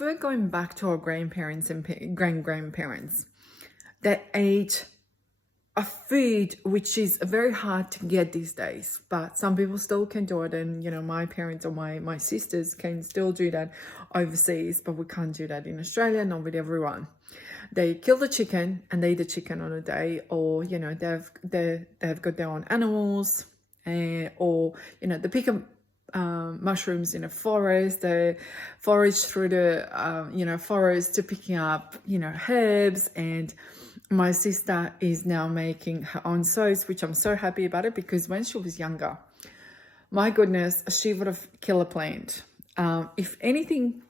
we're going back to our grandparents and grandparents that ate a food which is very hard to get these days, but some people still can do it. And my parents or my sisters can still do that overseas, but we can't do that in Australia, not with everyone. They kill the chicken and they eat the chicken on a day, or they've got their own animals, or they pick up mushrooms in a forest. They forage through the forest to picking up herbs. And my sister is now making her own sauce, which I'm so happy about it, because when she was younger, my goodness, she would have killed a plant. If anything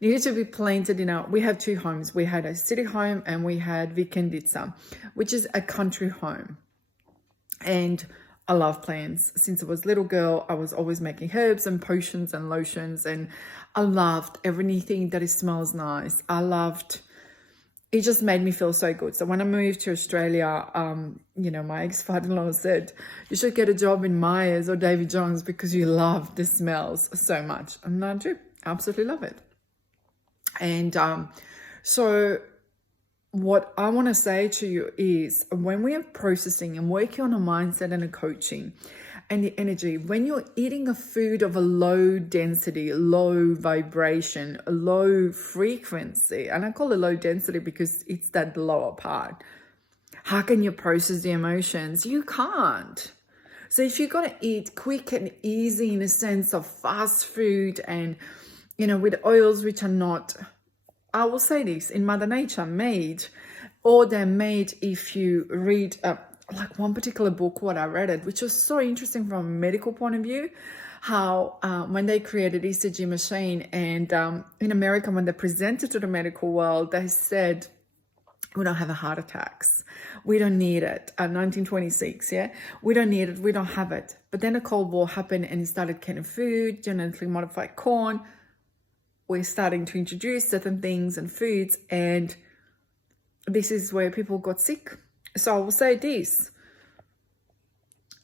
needed to be planted we had two homes. We had a city home and we had Vikenditsa, which is a country home. And I love plants. Since I was a little girl, I was always making herbs and potions and lotions, and I loved everything that smells nice. It just made me feel so good. So when I moved to Australia, my ex-father-in-law said, you should get a job in Myers or Davy Jones because you love the smells so much. And I do, absolutely love it. And so what I want to say to you is, when we are processing and working on a mindset and a coaching and the energy, when you're eating a food of a low density, low vibration, low frequency, and I call it low density because it's that lower part, how can you process the emotions? You can't. So if you're going to eat quick and easy in a sense of fast food and, with oils which are not, I will say this, in Mother Nature made, or they're made, if you read like one particular book, what I read it, which was so interesting from a medical point of view, how when they created ECG machine and in America, when they presented to the medical world, they said, we don't have heart attacks. We don't need it. 1926, yeah? We don't need it. We don't have it. But then the Cold War happened and it started canning food, genetically modified corn. We're starting to introduce certain things and foods, and this is where people got sick. So I will say this.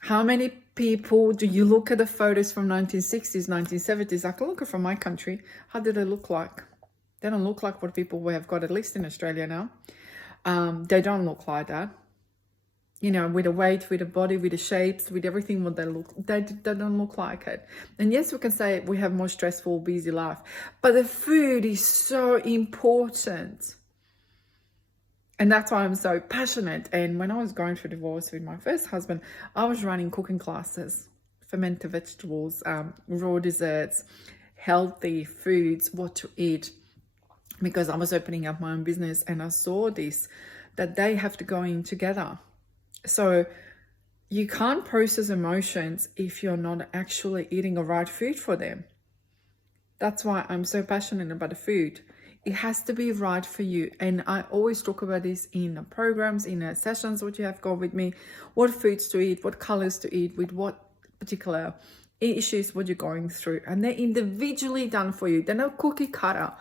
How many people do you look at the photos from 1960s, 1970s? I can look at from my country. How did they look like? They don't look like what people we have got, at least in Australia now. They don't look like that. With the weight, with the body, with the shapes, with everything, what they don't look like it. And yes, we can say we have more stressful, busy life, but the food is so important. And that's why I'm so passionate. And when I was going through divorce with my first husband, I was running cooking classes, fermented vegetables, raw desserts, healthy foods, what to eat, because I was opening up my own business and I saw this, that they have to go in together. So you can't process emotions if you're not actually eating the right food for them. That's why I'm so passionate about the food. It has to be right for you. And I always talk about this in programs, in sessions, what you have got with me, what foods to eat, what colors to eat, with what particular issues, what you're going through. And they're individually done for you. They're not cookie cutter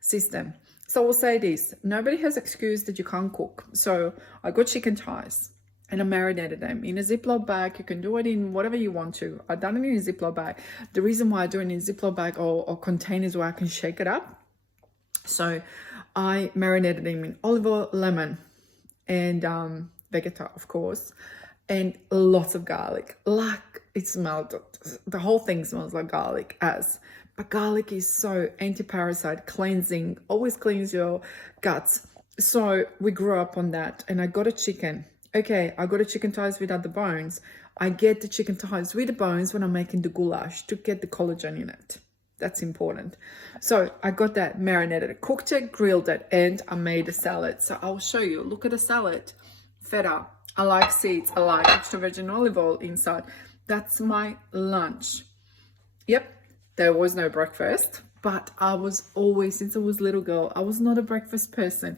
system. So I'll say this, nobody has excuse that you can't cook. So I got chicken thighs and I marinated them in a Ziploc bag. You can do it in whatever you want to. I've done it in a Ziploc bag. The reason why I do it in a Ziploc bag or containers where I can shake it up. So I marinated them in olive oil, lemon, and Vegeta, of course, and lots of garlic. Like it smelled, the whole thing smells like garlic but garlic is so anti-parasite, cleansing, always cleans your guts. So we grew up on that, and I got a chicken. Okay, I got a chicken thighs without the bones. I get the chicken thighs with the bones when I'm making the goulash to get the collagen in it. That's important. So I got that marinated, cooked it, grilled it, and I made a salad. So I'll show you. Look at the salad. Feta. I like seeds. I like extra virgin olive oil inside. That's my lunch. Yep, there was no breakfast, but I was always, since I was a little girl, I was not a breakfast person.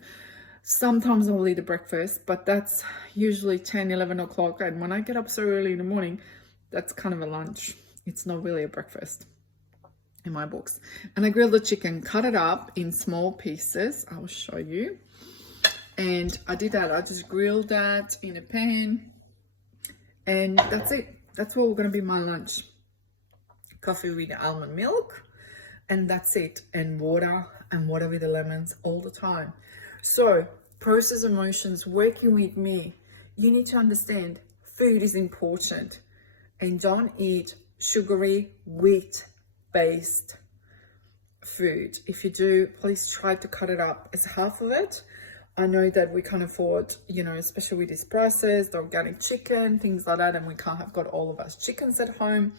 Sometimes I'll eat a breakfast, but that's usually 10, 11 o'clock. And when I get up so early in the morning, that's kind of a lunch. It's not really a breakfast in my books. And I grilled the chicken, cut it up in small pieces. I'll show you. And I did that. I just grilled that in a pan. And that's it. That's what we're going to be my lunch. Coffee with almond milk. and that's it. And water and water with the lemons all the time. So process emotions, working with me, you need to understand food is important, and don't eat sugary, wheat-based food. If you do, please try to cut it up. It's half of it. I know that we can't afford, especially with these prices, the organic chicken, things like that, and we can't have got all of us chickens at home.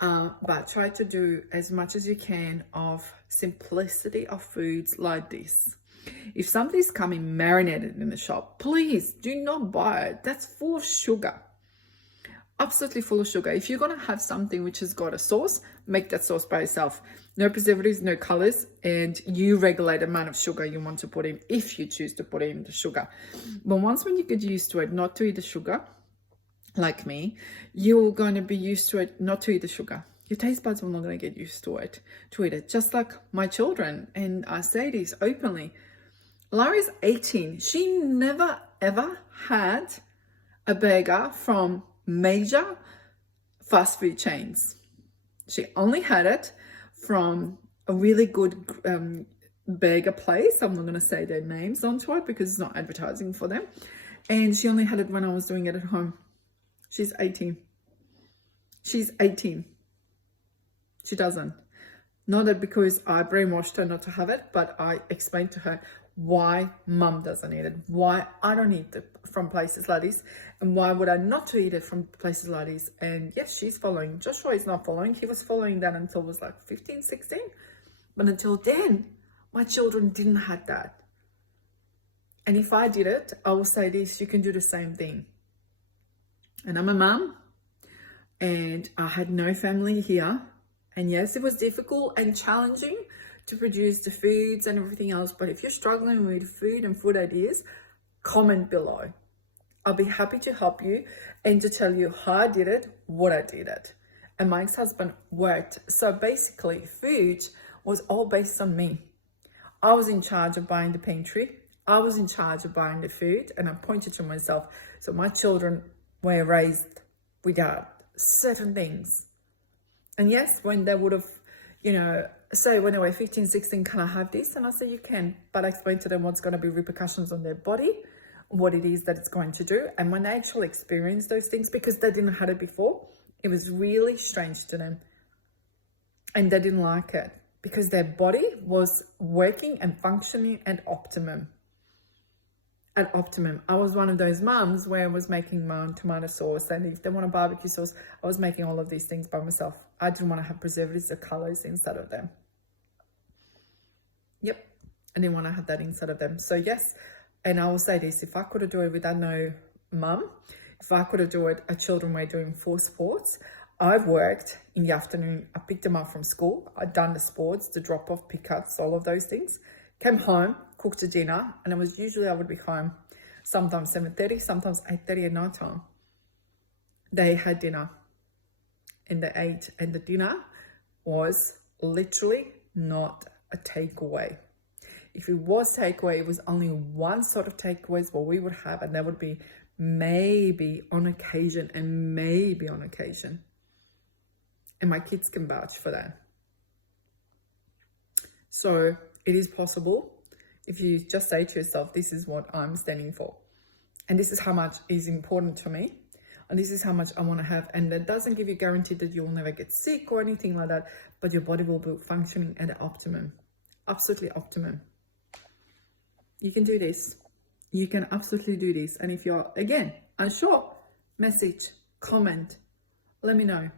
But try to do as much as you can of simplicity of foods like this. If something's coming marinated in the shop, please do not buy it. That's full of sugar. Absolutely full of sugar. If you're going to have something which has got a sauce, make that sauce by yourself. No preservatives, no colors, and you regulate the amount of sugar you want to put in if you choose to put in the sugar. But when you get used to it, not to eat the sugar, like me, you're going to be used to it not to eat the sugar. Your taste buds are not going to get used to eat it. Just like my children, and I say this openly. Larry's 18. She never ever had a burger from major fast food chains. She only had it from a really good burger place. I'm not going to say their names onto it because it's not advertising for them. And she only had it when I was doing it at home. She's 18. She's 18. She doesn't. Not that because I brainwashed her not to have it, but I explained to her why mum doesn't eat it, why I don't eat it from places like this, and why would I not to eat it from places like this. And yes, she's following. Joshua is not following. He was following that until it was like 15, 16. But until then, my children didn't have that. And if I did it, I will say this, you can do the same thing. And I'm a mum, and I had no family here. And yes, it was difficult and challenging to produce the foods and everything else. But if you're struggling with food and food ideas, comment below. I'll be happy to help you and to tell you how I did it, what I did it. And my ex-husband worked. So basically, food was all based on me. I was in charge of buying the pantry. I was in charge of buying the food, and I pointed to myself. So my children were raised without certain things. And yes, when they would have, say when they were 15, 16, can I have this? And I said, you can. But I explained to them what's going to be repercussions on their body, what it is that it's going to do. And when they actually experienced those things, because they didn't have it before, it was really strange to them. And they didn't like it because their body was working and functioning at optimum. At optimum. I was one of those mums where I was making my own tomato sauce, and if they want a barbecue sauce, I was making all of these things by myself. I didn't want to have preservatives or colors inside of them. Yep, I didn't want to have that inside of them. So yes, and I will say this, if I could have done it without no mum, if I could have done it, our children were doing 4 sports. I've worked in the afternoon. I picked them up from school. I'd done the sports, the drop-off, pickups, all of those things. Came home, cooked a dinner, and it was usually I would be home sometimes 7:30, sometimes 8:30 at night time. They had dinner and they ate, and the dinner was literally not a takeaway. If it was takeaway, it was only one sort of takeaways what we would have, and that would be maybe on occasion and maybe on occasion. And my kids can vouch for that. So it is possible if you just say to yourself, this is what I'm standing for. And this is how much is important to me. And this is how much I want to have. And that doesn't give you guarantee that you'll never get sick or anything like that. But your body will be functioning at optimum. Absolutely optimum. You can do this. You can absolutely do this. And if you're, again, unsure, message, comment, let me know.